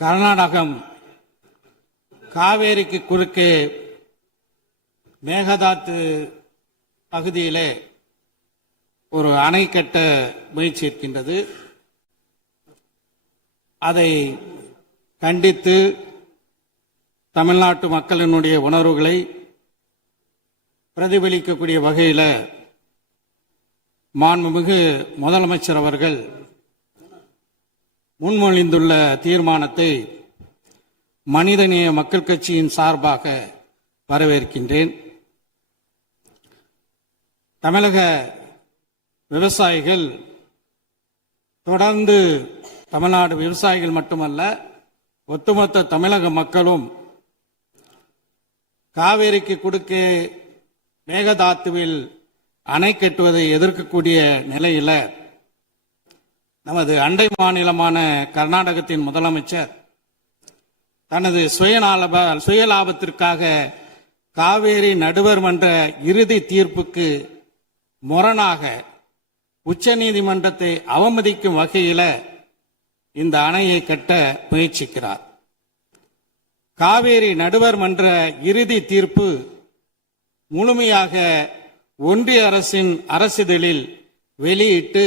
கர்நாடகம் காவேரிக்கு குறுக்கே மேகதாத்து பகுதியிலே ஒரு அணை கட்ட முயற்சி இருக்கின்றது. அதை கண்டித்து தமிழ்நாட்டு மக்களினுடைய உணர்வுகளை பிரதிபலிக்கக்கூடிய வகையில் மாண்புமிகு முதலமைச்சர் அவர்கள் முன்மொழிந்துள்ள தீர்மானத்தை மனிதநேய மக்கள் கட்சியின் சார்பாக வரவேற்கின்றேன். தமிழக விவசாயிகள் தொடர்ந்து, தமிழ்நாடு விவசாயிகள் மட்டுமல்ல, ஒட்டுமொத்த தமிழக மக்களும் காவேரிக்கு குறுக்கே மேகதாத்துவில் அணை கட்டுவதை எதிர்க்கக்கூடிய நிலையில் நமது அண்டை மாநிலமான கர்நாடகத்தின் முதலமைச்சர் தனது சுயலாபத்திற்காக காவேரி நடுவர் மன்ற இறுதி தீர்ப்புக்கு முரணாக உச்சநீதிமன்றத்தை அவமதிக்கும் வகையில் இந்த அணையை கட்ட முயற்சிக்கிறார். காவேரி நடுவர் மன்ற இறுதி தீர்ப்பு முழுமையாக ஒன்றிய அரசின் அரசிதழில் வெளியிட்டு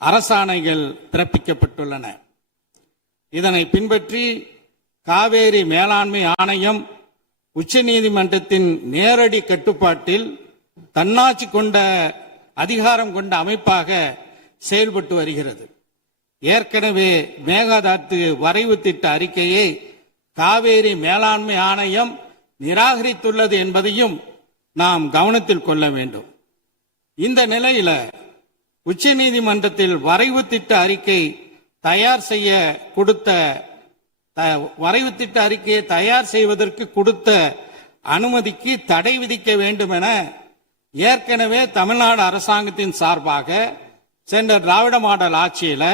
அரசாணைகள் பிறப்பிக்கப்பட்டுள்ளன. இதனை பின்பற்றி காவேரி மேலாண்மை ஆணையம் உச்சநீதிமன்றத்தின் நேரடி கட்டுப்பாட்டில் தன்னாட்சி கொண்ட அதிகாரம் கொண்ட அமைப்பாக செயல்பட்டு வருகிறது. ஏற்கனவே மேகதாத்து வரைவு திட்ட அறிக்கையை காவேரி மேலாண்மை ஆணையம் நிராகரித்துள்ளது என்பதையும் நாம் கவனத்தில் கொள்ள வேண்டும். இந்த நிலையில உச்சநீதிமன்றத்தில் வரைவு திட்ட அறிக்கை தயார் செய்ய கொடுத்த வரைவு திட்ட அறிக்கையை தயார் செய்வதற்கு கொடுத்த அனுமதிக்கு தடை விதிக்க வேண்டும் என ஏற்கனவே தமிழ்நாடு அரசாங்கத்தின் சார்பாக சென்ற திராவிட மாடல் ஆட்சியில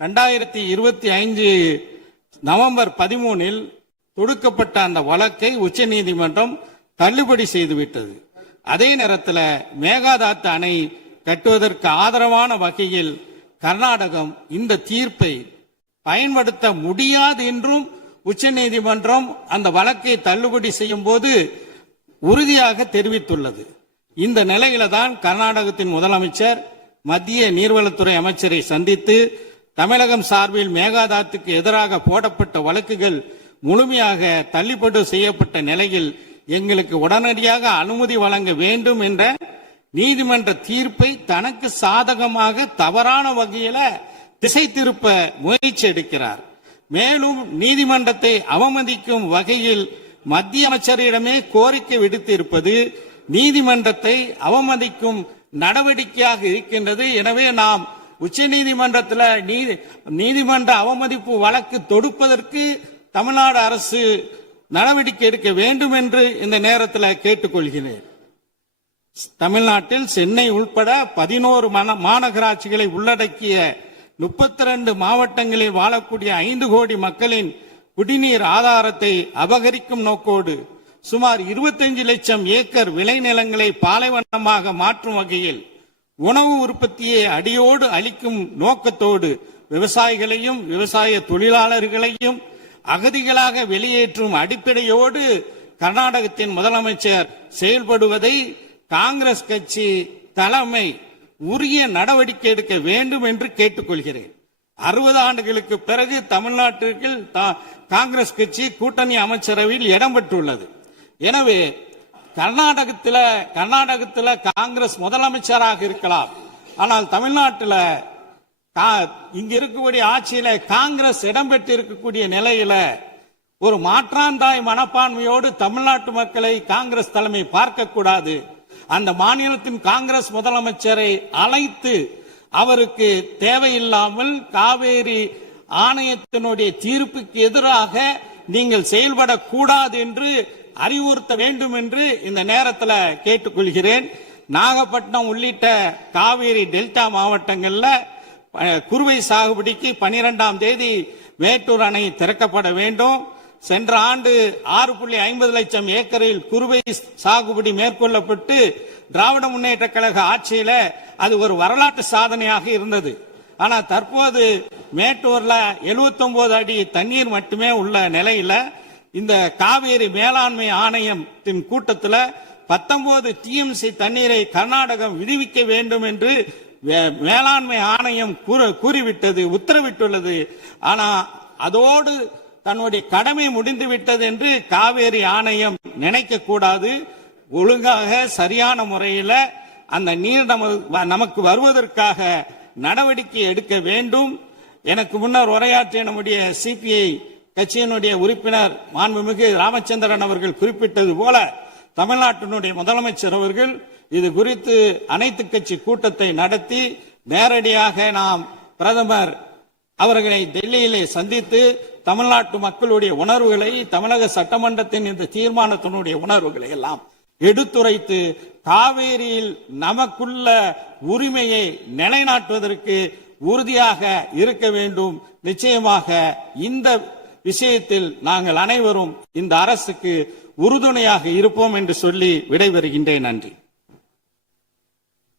2025 நவம்பர் 13 தொடுக்கப்பட்ட அந்த வழக்கை உச்சநீதிமன்றம் தள்ளுபடி செய்துவிட்டது. அதே நேரத்தில் மேகதாத்து அணை கட்டுவதற்கு ஆதரவான வகையில் கர்நாடகம் இந்த தீர்ப்பை பயன்படுத்த முடியாது என்றும் உச்சநீதிமன்றம் அந்த வழக்கை தள்ளுபடி செய்யும் போது உறுதியாக தெரிவித்துள்ளது. இந்த நிலையில தான் கர்நாடகத்தின் முதலமைச்சர் மத்திய நீர்வளத்துறை அமைச்சரை சந்தித்து தமிழகம் சார்பில் மேகதாத்துக்கு எதிராக போடப்பட்ட வழக்குகள் முழுமையாக தள்ளுபடி செய்யப்பட்ட நிலையில் எங்களுக்கு உடனடியாக அனுமதி வழங்க வேண்டும் என்ற நீதிமன்ற தீர்ப்பை தனக்கு சாதகமாக தவறான வகையில திசை திருப்ப முயற்சி எடுக்கிறார். மேலும் நீதிமன்றத்தை அவமதிக்கும் வகையில் மத்திய அமைச்சரிடமே கோரிக்கை விடுத்து இருப்பது நீதிமன்றத்தை அவமதிக்கும் நடவடிக்கையாக இருக்கின்றது. எனவே நாம் உச்ச நீதிமன்றத்தில் நீதிமன்ற அவமதிப்பு வழக்கு தொடுப்பதற்கு தமிழ்நாடு அரசு நடவடிக்கை எடுக்க வேண்டும் என்று இந்த நேரத்தில் கேட்டுக்கொள்கிறேன். தமிழ்நாட்டில் சென்னை உள்பட 11 மாநகராட்சிகளை உள்ளடக்கிய 32 மாவட்டங்களில் வாழக்கூடிய 5 கோடி மக்களின் குடிநீர் ஆதாரத்தை அபகரிக்கும் நோக்கோடு சுமார் 25 லட்சம் ஏக்கர் விளைநிலங்களை பாலைவனமாக மாற்றும் வகையில் உணவு உற்பத்தியை அடியோடு அளிக்கும் நோக்கத்தோடு விவசாயிகளையும் விவசாய தொழிலாளர்களையும் அகதிகளாக வெளியேற்றும் அடிப்படையோடு கர்நாடகத்தின் முதலமைச்சர் செயல்படுவதை காங்கிரஸ் கட்சி தலைமை உரிய நடவடிக்கை எடுக்க வேண்டும் என்று கேட்டுக்கொள்கிறேன். 60 ஆண்டுகளுக்கு பிறகு தமிழ்நாட்டிற்கு காங்கிரஸ் கட்சி கூட்டணி அமைச்சரவையில் இடம் பெற்றுள்ளது. எனவே கர்நாடகத்தில் காங்கிரஸ் முதலமைச்சராக இருக்கலாம், ஆனால் தமிழ்நாட்டில் இங்க இருக்கக்கூடிய ஆட்சியில காங்கிரஸ் இடம்பெற்று இருக்கக்கூடிய நிலையில ஒரு மாற்றாந்தாய் மனப்பான்மையோடு தமிழ்நாட்டு மக்களை காங்கிரஸ் தலைமை பார்க்க கூடாது. அந்த மாநிலத்தின் காங்கிரஸ் முதலமைச்சரை அழைத்து அவருக்கு தேவையில்லாமல் காவேரி ஆணையத்தினுடைய தீர்ப்புக்கு எதிராக நீங்கள் செயல்படக்கூடாது என்று அறிவுறுத்த வேண்டும் என்று இந்த நேரத்தில் கேட்டுக்கொள்கிறேன். நாகப்பட்டினம் உள்ளிட்ட காவேரி டெல்டா மாவட்டங்கள்ல குறுவை சாகுபடிக்கு 12ஆம் தேதி மேட்டூர் அணை திறக்கப்பட வேண்டும். சென்ற ஆண்டு 6.50 லட்சம் ஏக்கரில் குறுவை சாகுபடி மேற்கொள்ளப்பட்டு திராவிட முன்னேற்ற கழக ஆட்சியில அது ஒரு வரலாற்று சாதனையாக இருந்தது. ஆனா தற்போது மேட்டூர்ல 79 அடி தண்ணீர் மட்டுமே உள்ள நிலையில இந்த காவேரி மேலாண்மை ஆணையத்தின் கூட்டத்தில் 19 டிஎம்சி தண்ணீரை கர்நாடகம் விடுவிக்க வேண்டும் என்று மேலாண்மை ஆணையம் கூறிவிட்டது, உத்தரவிட்டுள்ளது. ஆனா அதோடு தன்னுடைய கடமை முடிந்துவிட்டது என்று காவேரி ஆணையம் நினைக்க கூடாது. ஒழுங்காக சரியான முறையில் அந்த நீர் நமக்கு வருவதற்காக நடவடிக்கை எடுக்க வேண்டும். எனக்கு முன்னர் உரையாற்றிய நம்முடைய சிபிஐ கட்சியினுடைய உறுப்பினர் மாண்புமிகு ராமச்சந்திரன் அவர்கள் குறிப்பிட்டது போல தமிழ்நாட்டினுடைய முதலமைச்சர் அவர்கள் இது குறித்து அனைத்து கட்சி கூட்டத்தை நடத்தி நேரடியாக நாம் பிரதமர் அவர்களை டெல்லியிலே சந்தித்து தமிழ்நாட்டு மக்களுடைய உணர்வுகளை, தமிழக சட்டமன்றத்தின் இந்த தீர்மானத்தினுடைய உணர்வுகளை எல்லாம் எடுத்துரைத்து காவேரியில் நமக்குள்ள உரிமையை நிலைநாட்டுவதற்கு உறுதியாக இருக்க வேண்டும். நிச்சயமாக இந்த விஷயத்தில் நாங்கள் அனைவரும் இந்த அரசுக்கு உறுதுணையாக இருப்போம் என்று சொல்லி விடைபெறுகின்றேன். நன்றி.